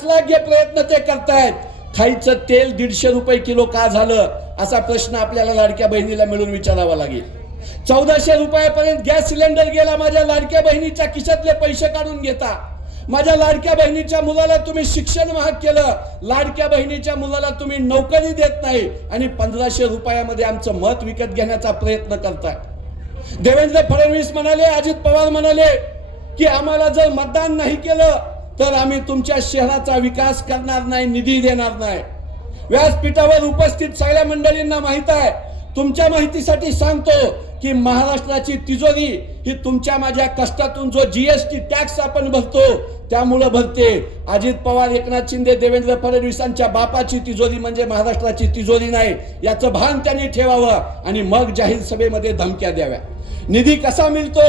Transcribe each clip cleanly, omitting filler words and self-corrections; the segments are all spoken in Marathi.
अश्लाघ्य प्रयत्न ते करतायत. खायचं तेल 150 रुपये किलो का झालं असा प्रश्न आपल्याला लाडक्या बहिणीला मिळून विचारावा लागेल. 1400 रुपयापर्यंत गॅस सिलेंडर गेला. माझ्या लाडक्या बहिणीच्या खिशातले पैसे काढून घेता. माझ्या लाडक्या बहिणीच्या मुलाला तुम्ही शिक्षण महाग केलं. लाडक्या बहिणीच्या मुलाला तुम्ही नोकरी देत नाही आणि 1500 रुपयामध्ये आमचं मत विकत घेण्याचा प्रयत्न करताय. देवेंद्र फडणवीस म्हणाले, अजित पवार म्हणाले की आम्हाला जर मतदान नाही केलं तर आम्ही तुमच्या शहराचा विकास करणार नाही, निधी देणार नाही. व्यासपीठावर उपस्थित सगळ्या मंडळींना माहित आहे. तुमच्या माहितीसाठी सांगतो की महाराष्ट्राची तिजोरी ही तुमच्या माझ्या कष्टातून जो जीएसटी टॅक्स आपण भरतो त्यामुळे भरते. अजित पवार, एकनाथ शिंदे, देवेंद्र फडणवीसांच्या बापाची तिजोरी म्हणजे महाराष्ट्राची तिजोरी नाही, याचं भान त्यांनी ठेवावं आणि मग जाहीर सभेमध्ये धमक्या द्याव्या. निधी कसा मिळतो,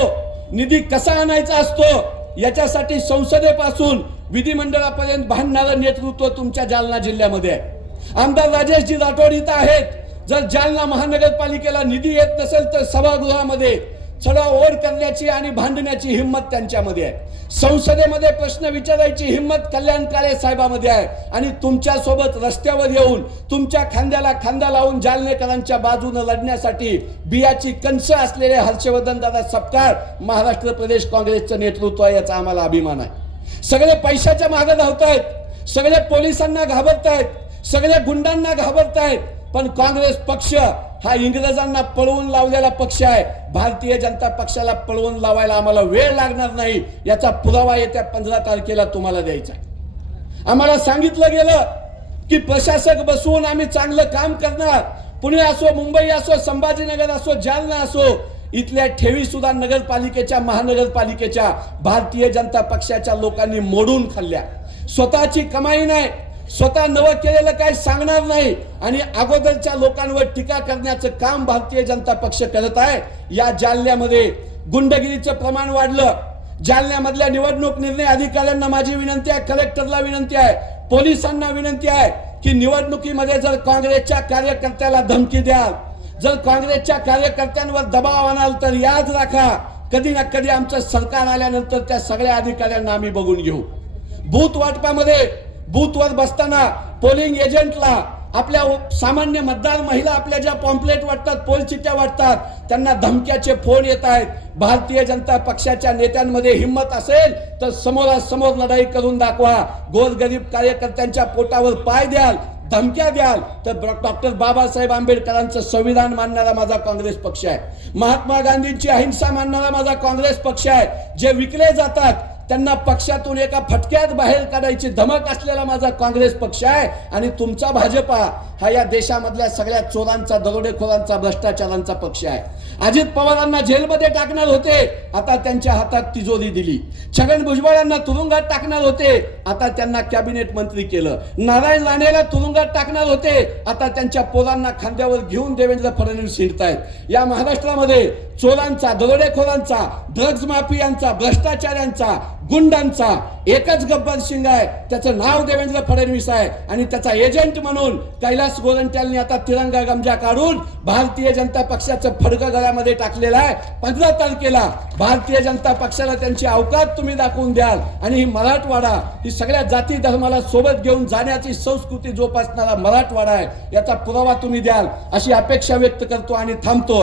निधी कसा आणायचा असतो याच्यासाठी संसदेपासून विधिमंडळापर्यंत भांडणारं नेतृत्व तुमच्या जालना जिल्ह्यामध्ये आहे. आमदार राजेशजी राठोड इथं आहेत. जर जालना महानगरपालिकेला निधी येत नसेल तर सभागृहामध्ये चढाओढ करण्याची आणि भांडण्याची हिंमत त्यांच्यामध्ये आहे. संसदेमध्ये प्रश्न विचारायची हिंमत कल्याण काळे साहेबांमध्ये आहे. आणि तुमच्या सोबत रस्त्यावर येऊन तुमच्या खांद्याला खांदा लावून जालनेकरांच्या बाजूने लढण्यासाठी बियाची कणसं असलेले हर्षवर्धन दादा सपकाळ महाराष्ट्र प्रदेश काँग्रेसचं नेतृत्व आहे, याचा आम्हाला अभिमान आहे. सगळे पैशाच्या मागे धावतायत, सगळे पोलिसांना घाबरतायत, सगळे गुंडांना घाबरतायत. पण काँग्रेस पक्ष हा इंग्रजांना पळवून लावलेला पक्ष आहे. भारतीय जनता पक्षाला पळवून लावायला आम्हाला वेळ लागणार नाही, याचा पुरावा येत्या 15 तारखेला तुम्हाला द्यायचा आहे. आम्हाला सांगितलं गेलं की प्रशासक बसवून आम्ही चांगलं काम करणार. पुणे असो, मुंबई असो, संभाजीनगर असो, जालना असो, इथल्या ठेवी सुद्धा नगरपालिकेच्या, महानगरपालिकेच्या भारतीय जनता पक्षाच्या लोकांनी मोडून खाल्ल्या. स्वतःची कमाई नाही, स्वतः नवं केलेलं काही सांगणार नाही आणि अगोदरच्या लोकांवर टीका करण्याचं काम भारतीय जनता पक्ष करत आहे. या जालन्यामध्ये गुंडगिरीचं प्रमाण वाढलं. जालन्यामधल्या निवडणूक निर्णय अधिकाऱ्यांना माझी विनंती आहे, कलेक्टरला विनंती आहे, पोलिसांना विनंती आहे की निवडणुकीमध्ये जर काँग्रेसच्या कार्यकर्त्याला धमकी द्याल, जर काँग्रेसच्या कार्यकर्त्यांवर दबाव आणाल तर याद राखा, कधी ना कधी आमचं सरकार आल्यानंतर त्या सगळ्या अधिकाऱ्यांना आम्ही बघून घेऊ. बूथ वाटपामध्ये बूथवर बसताना पोलिंग एजंटला आपल्या सामान्य मतदार महिला आपल्या ज्या पॉम्पलेट वाटतात, पोल चिठ्ठ्या वाटतात, त्यांना धमक्याचे फोन येत आहेत. भारतीय जनता पक्षाच्या नेत्यांमध्ये हिंमत असेल तर समोरासमोर लढाई करून दाखवा. गोरगरीब कार्यकर्त्यांच्या पोटावर पाय द्याल, धमक्या द्याल तर डॉक्टर बाबासाहेब आंबेडकरांचं संविधान मानणारा माझा काँग्रेस पक्ष आहे. महात्मा गांधींची अहिंसा मानणारा माझा काँग्रेस पक्ष आहे. जे विकले जातात त्यांना पक्षातून एका फटक्यात बाहेर काढायची धमक असलेला माझा काँग्रेस पक्ष आहे. आणि तुमचा भाजपा हा या देशामधल्या सगळ्या चोरांचा, दरोडेखोरांचा, भ्रष्टाचारांचा पक्ष आहे. अजित पवारांना जेलमध्ये टाकणार होते, आता त्यांच्या हातात तिजोरी दिली. छगन भुजबळांना तुरुंगात टाकणार होते, आता त्यांना कॅबिनेट मंत्री केलं. नारायण राणेला तुरुंगात टाकणार होते, आता त्यांच्या पोरांना खांद्यावर घेऊन देवेंद्र फडणवीस हिंडतायत. या महाराष्ट्रामध्ये चोरांचा, दरोडेखोरांचा, ड्रग्ज माफियांचा, भ्रष्टाचाऱ्यांचा, गुंडांचा एकच गब्बर सिंग आहे, त्याचं नाव देवेंद्र फडणवीस आहे. आणि त्याचा एजंट म्हणून कैलास गोरंट्यालनी आता तिरंगा गमजा काढून भारतीय जनता पक्षाचं फडकं गळ्यामध्ये टाकलेलं आहे. 15 तारखेला भारतीय जनता पक्षाला त्यांची अवकात तुम्ही दाखवून द्याल आणि ही मराठवाडा, ही सगळ्या जाती धर्माला सोबत घेऊन जाण्याची संस्कृती जोपासणारा मराठवाडा आहे, याचा पुरावा तुम्ही द्याल अशी अपेक्षा व्यक्त करतो आणि थांबतो.